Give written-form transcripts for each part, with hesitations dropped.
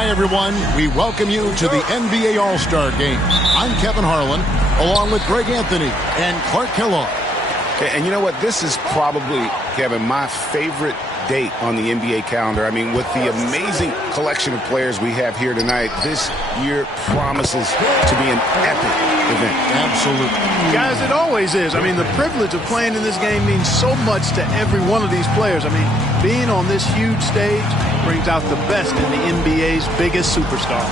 Hi, everyone. We welcome you to the NBA All-Star Game. I'm Kevin Harlan, along with Greg Anthony and Clark Kellogg. And you know what? This is probably, Kevin, my favorite date on the NBA calendar. I mean, with the amazing collection of players we have here tonight, this year promises to be an epic event. Absolutely. Guys, it always is. I mean, the privilege of playing in this game means so much to every one of these players. I mean, being on this huge stage brings out the best in the NBA's biggest superstars.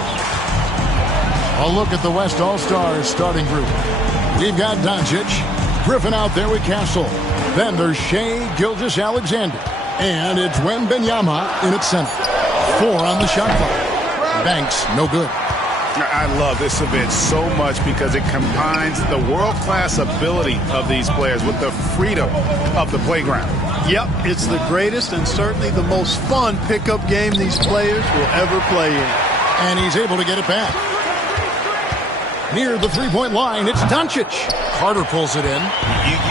A look at the West All-Stars starting group. We've got Doncic, Griffin out there with Castle. Then there's Shai Gilgeous-Alexander. And it's Wembanyama in at center. 4 on the shot clock. Banks, no good. I love this event so much because it combines the world-class ability of these players with the freedom of the playground. Yep, it's the greatest and certainly the most fun pickup game these players will ever play in. And he's able to get it back. Near the three-point line, it's Doncic. Carter pulls it in.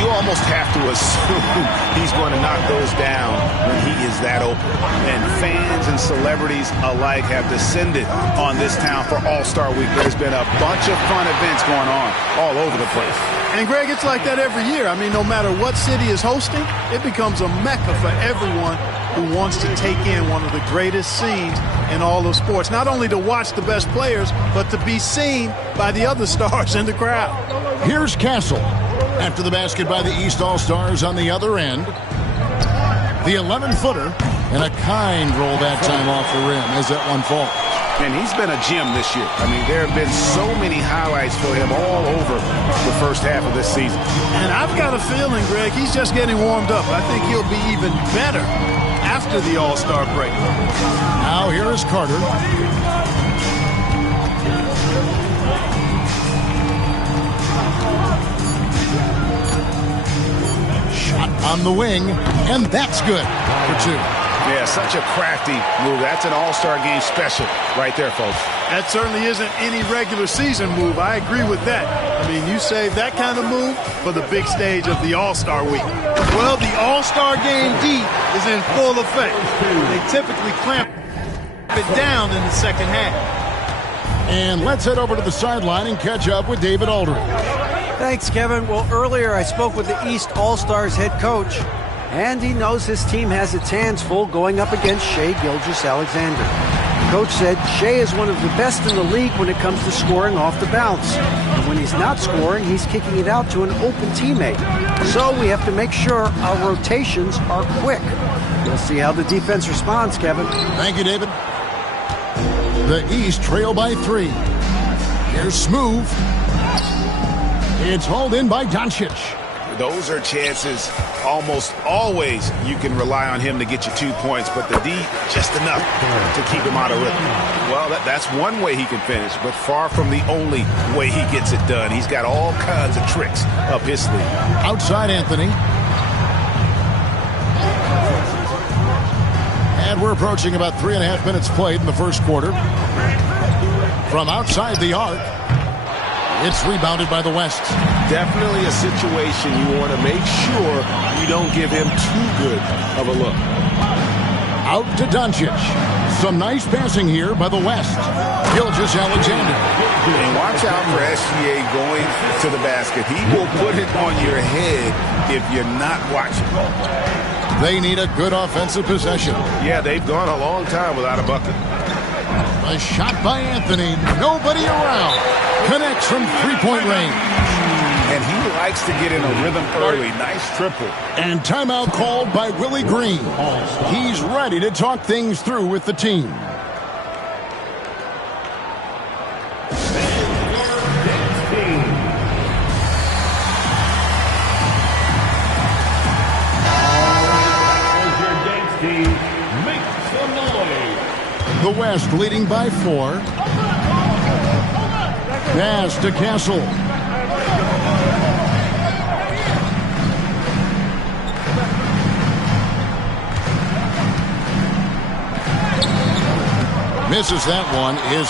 You almost have to assume he's going to knock those down when he is that open. And fans and celebrities alike have descended on this town for All-Star Week. There's been a bunch of fun events going on all over the place. And, Greg, it's like that every year. I mean, no matter what city is hosting, it becomes a mecca for everyone who wants to take in one of the greatest scenes in all of sports. Not only to watch the best players, but to be seen by the other stars in the crowd. Here's Castle. After the basket by the East All-Stars on the other end. The 11-footer and a kind roll that time off the rim as that one falls. And he's been a gem this year. I mean, there have been so many highlights for him all over the first half of this season. And I've got a feeling, Greg, he's just getting warmed up. I think he'll be even better after the All-Star break. Now here is Carter. Shot on the wing, and that's good for 2. Yeah, such a crafty move. That's an All-Star Game special right there, folks. That certainly isn't any regular season move. I agree with that. I mean, you save that kind of move for the big stage of the All-Star Week. Well, the All-Star Game D is in full effect. They typically clamp it down in the second half. And let's head over to the sideline and catch up with David Aldridge. Thanks, Kevin. Well, earlier I spoke with the East All-Stars head coach, and he knows his team has its hands full going up against Shai Gilgeous-Alexander. The coach said Shai is one of the best in the league when it comes to scoring off the bounce. And when he's not scoring, he's kicking it out to an open teammate. So we have to make sure our rotations are quick. We'll see how the defense responds, Kevin. Thank you, David. The East trail by 3. Here's Smooth. It's hauled in by Doncic. Those are chances almost always you can rely on him to get you 2 points, but the D just enough to keep him out of rhythm. Well, that's one way he can finish, but far from the only way he gets it done. He's got all kinds of tricks up his sleeve. Outside Anthony. And we're approaching about 3.5 minutes played in the first quarter. From outside the arc, it's rebounded by the West. Definitely a situation you want to make sure you don't give him too good of a look. Out to Doncic. Some nice passing here by the West. Gilgeous-Alexander. And watch out for SGA going to the basket. He will put it on your head if you're not watching. They need a good offensive possession. Yeah, they've gone a long time without a bucket. A shot by Anthony. Nobody around. Connects from three-point range. And he likes to get in a rhythm early. Nice triple. And timeout called by Willie Green. He's ready to talk things through with the team. The West leading by 4. Pass to Castle. Misses that one. His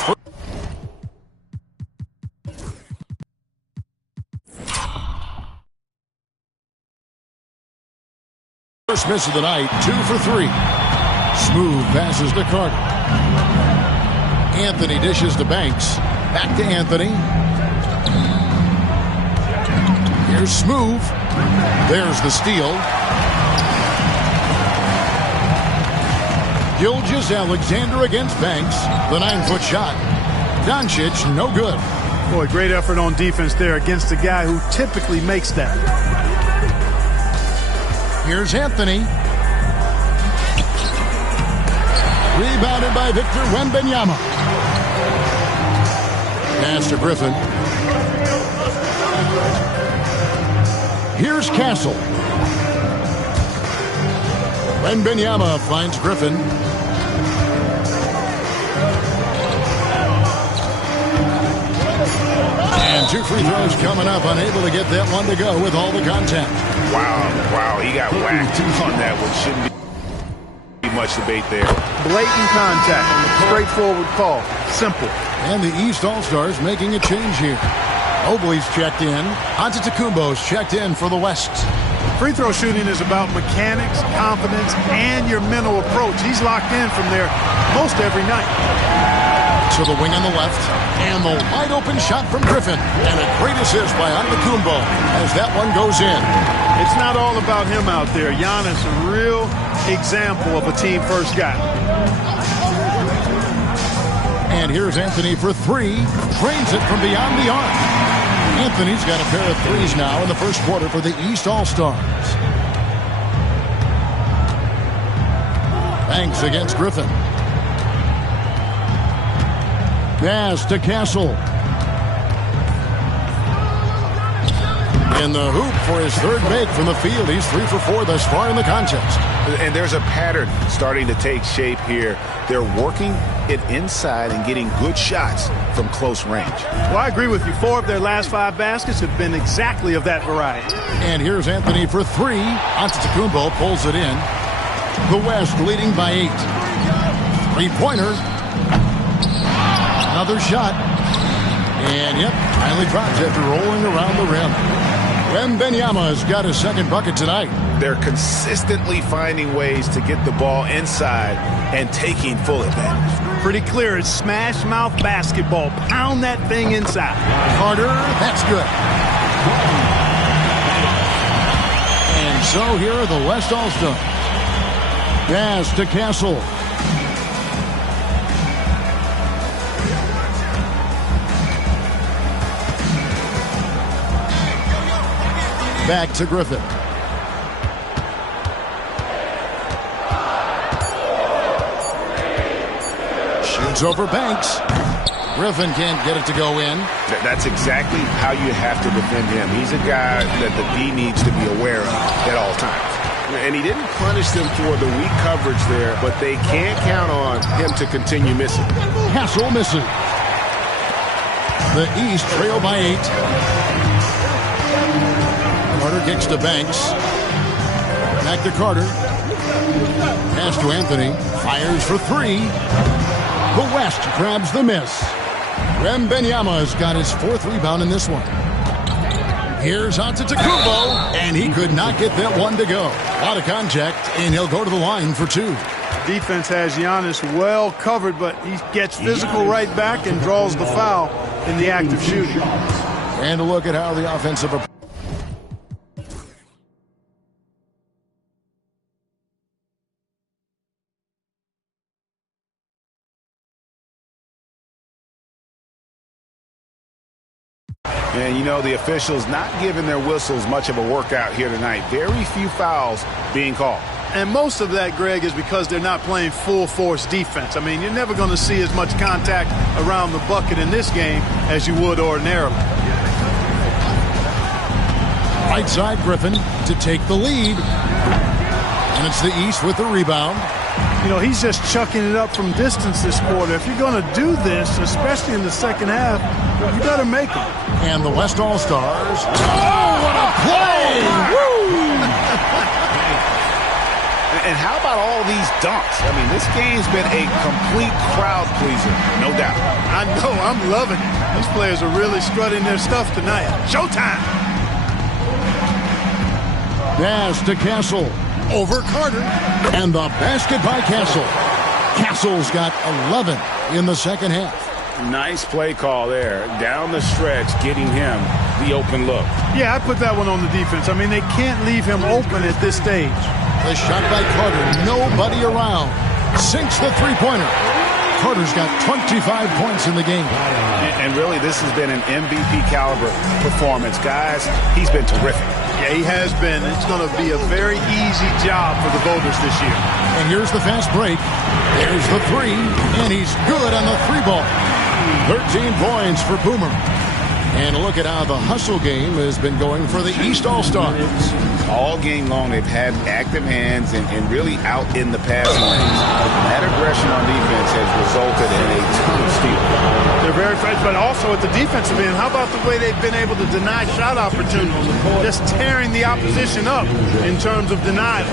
first miss of the night. 2 for 3. Smooth passes to Carter. Anthony dishes to Banks. Back to Anthony. Here's Smooth. There's the steal. Gilgeous-Alexander against Banks. The 9-foot shot. Doncic, no good. Boy, great effort on defense there against a guy who typically makes that. Here's Anthony. Rebounded by Victor Wembanyama. Pass to Griffin. Here's Castle. Wembanyama finds Griffin. And 2 free throws coming up. Unable to get that one to go with all the contact. Wow, he got whacked on that one. Shouldn't be much debate there. Blatant contact. Straightforward call. Simple. And the East All-Stars making a change here. Mobley's checked in. Antetokounmpo's checked in for the West. Free throw shooting is about mechanics, confidence, and your mental approach. He's locked in from there most every night. To the wing on the left. And the wide open shot from Griffin. And a great assist by Antetokounmpo as that one goes in. It's not all about him out there. Giannis, a real example of a team first guy. And here's Anthony for 3. Drains it from beyond the arc. Anthony's got a pair of threes now in the first quarter for the East All-Stars. Banks against Griffin. Pass to Castle. In the hoop for his third make from the field. He's 3 for 4 thus far in the contest. And there's a pattern starting to take shape here. They're working it inside and getting good shots from close range. Well, I agree with you. 4 of their last 5 baskets have been exactly of that variety. And here's Anthony for 3. Antetokounmpo pulls it in. The West leading by 8. 3-pointer. Another shot. And, yep, finally drops after rolling around the rim. Wembanyama's got his second bucket tonight. They're consistently finding ways to get the ball inside and taking full advantage. Pretty clear. It's smash mouth basketball. Pound that thing inside. Carter, that's good. And so here are the West All-Stars. Pass to Castle. Back to Griffin. Shoots over Banks. Griffin can't get it to go in. That's exactly how you have to defend him. He's a guy that the D needs to be aware of at all times. And he didn't punish them for the weak coverage there, but they can't count on him to continue missing. Castle misses. The East trail by 8. Carter kicks to Banks. Back to Carter. Pass to Anthony. Fires for 3. The West grabs the miss. Wembanyama's got his 4th rebound in this one. Here's Antetokounmpo, and he could not get that one to go. A lot of contact, and he'll go to the line for 2. Defense has Giannis well covered, but he gets physical right back and draws the foul in the act of shooting. And a look at how the offensive approach. And, you know, the officials not giving their whistles much of a workout here tonight. Very few fouls being called. And most of that, Greg, is because they're not playing full-force defense. I mean, you're never going to see as much contact around the bucket in this game as you would ordinarily. Right side, Griffin to take the lead. And it's the East with the rebound. You know, he's just chucking it up from distance this quarter. If you're going to do this, especially in the second half, you got to make them. And the West All-Stars. Oh, what a play! Woo! And how about all these dunks? I mean, this game's been a complete crowd pleaser, no doubt. I know. I'm loving it. These players are really strutting their stuff tonight. Showtime! Pass to Castle. Over Carter. And the basket by Castle. Castle's got 11 in the second half. Nice play call there. Down the stretch, getting him the open look. Yeah, I put that one on the defense. I mean, they can't leave him open at this stage. The shot by Carter. Nobody around. Sinks the three-pointer. Carter's got 25 points in the game. And really, this has been an MVP caliber performance. Guys, he's been terrific. Yeah, he has been. It's going to be a very easy job for the voters this year. And here's the fast break. There's the three, and he's good on the three ball. 13 points for Boomer. And look at how the hustle game has been going for the East All-Stars. All game long, they've had active hands and really out in the passing lanes. That aggression on defense has resulted in a ton of steals. They're very fresh, but also at the defensive end, how about the way they've been able to deny shot opportunities? Just tearing the opposition up in terms of denials.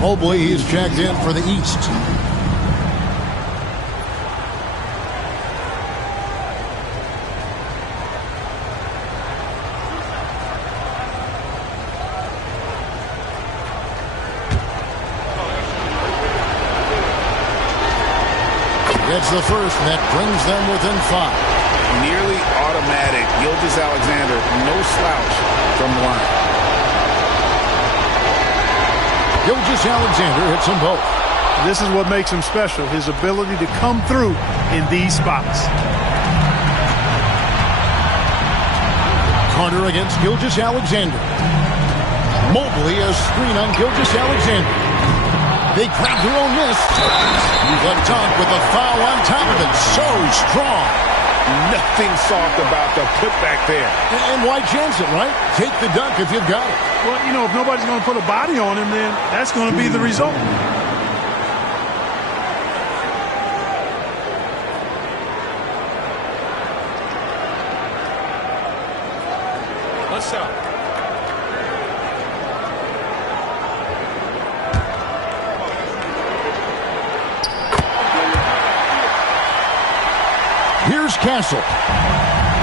Mobley, he's checked in for the East. It's the first, and that brings them within 5. Nearly automatic. Gilgeous-Alexander, no slouch from the line. Gilgeous-Alexander hits them both. This is what makes him special, his ability to come through in these spots. Carter against Gilgeous-Alexander. Mobley, a screen on Gilgeous-Alexander. They grab their own miss. The dunk with a foul on top of it. So strong. Nothing soft about the putback there. And why chance it, right? Take the dunk if you've got it. Well, you know, if nobody's going to put a body on him, then that's going to be the result. Let's go. Here's Castle.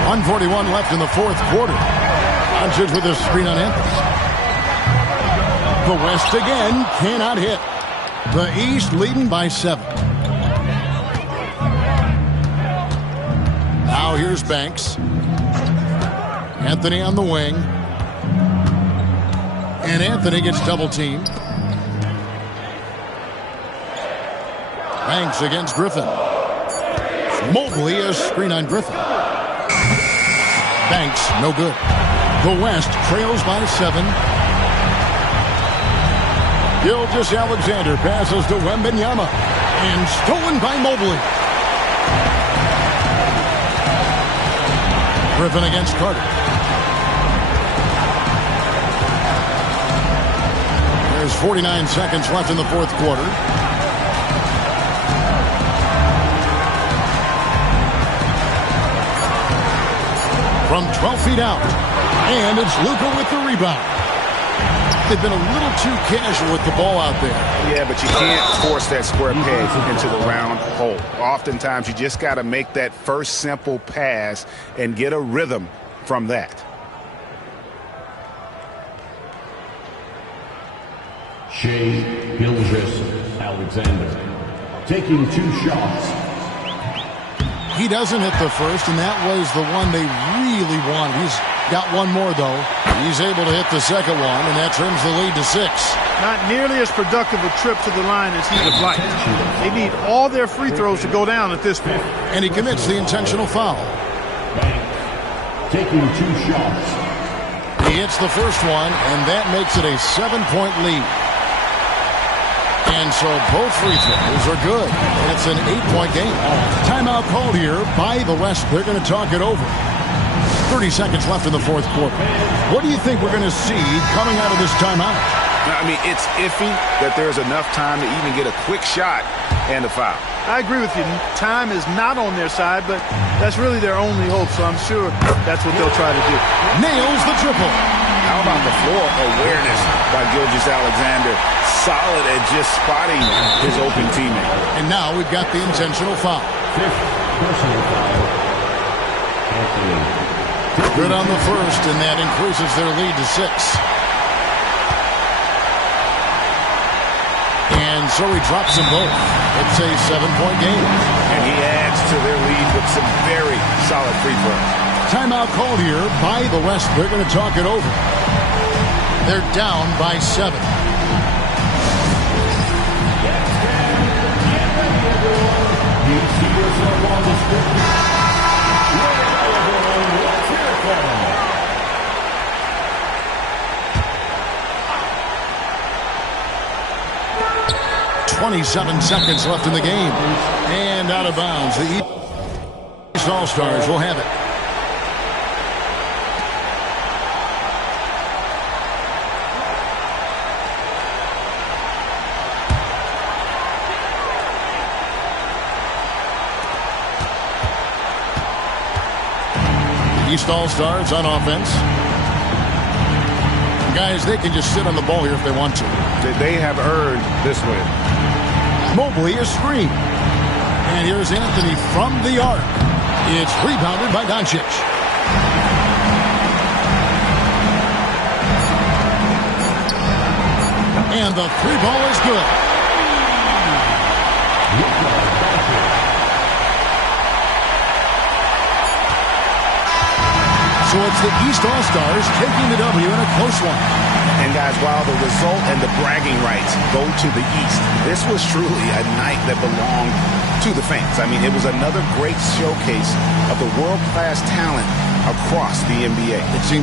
1:41 left in the fourth quarter. Doncic with a screen on Anthony. The West again cannot hit. The East leading by 7. Now here's Banks. Anthony on the wing. And Anthony gets double teamed. Banks against Griffin. Mobley, a screen on Griffin. Banks, no good. The West trails by 7. Gilgeous-Alexander passes to Wembanyama. And stolen by Mobley. Griffin against Carter. There's 49 seconds left in the fourth quarter. From 12 feet out. And it's Luka with the rebound. They've been a little too casual with the ball out there. Yeah, but you can't force that square peg into the round hole. Oftentimes, you just got to make that first simple pass and get a rhythm from that. Shai Gilgeous-Alexander taking 2 shots. He doesn't hit the first, and that was the one they really wanted. He's got one more, though. He's able to hit the second one, and that turns the lead to 6. Not nearly as productive a trip to the line as he would like. They need all their free throws to go down at this point. And he commits the intentional foul. Taking 2 shots. He hits the first one, and that makes it a 7-point lead. And so both free throws are good. And it's an 8-point game. Timeout called here by the West. They're going to talk it over. 30 seconds left in the fourth quarter. What do you think we're going to see coming out of this timeout? I mean, it's iffy that there's enough time to even get a quick shot and a foul. I agree with you. Time is not on their side, but that's really their only hope, so I'm sure that's what they'll try to do. Nails the triple. How about the floor awareness by Gilgeous-Alexander? Solid at just spotting his open teammate. And now we've got the intentional foul. 5th personal foul. Anthony. Good on the first, and that increases their lead to 6. And And so he drops them both. It's a 7-point game. And he adds to their lead with some very solid free throws. Timeout called here by the West. They're going to talk it over. They're down by 7. You see yourself on the screen. Let's hear it for him. 27 seconds left in the game. And out of bounds. The East All-Stars will have it. East All-Stars on offense. Guys, they can just sit on the ball here if they want to. They have earned this win. Mobley is screen. And here's Anthony from the arc. It's rebounded by Doncic. And the three ball is good. So it's the East All-Stars taking the W in a close one. And guys, while the result and the bragging rights go to the East, this was truly a night that belonged to the fans. I mean, it was another great showcase of the world-class talent across the NBA. It seems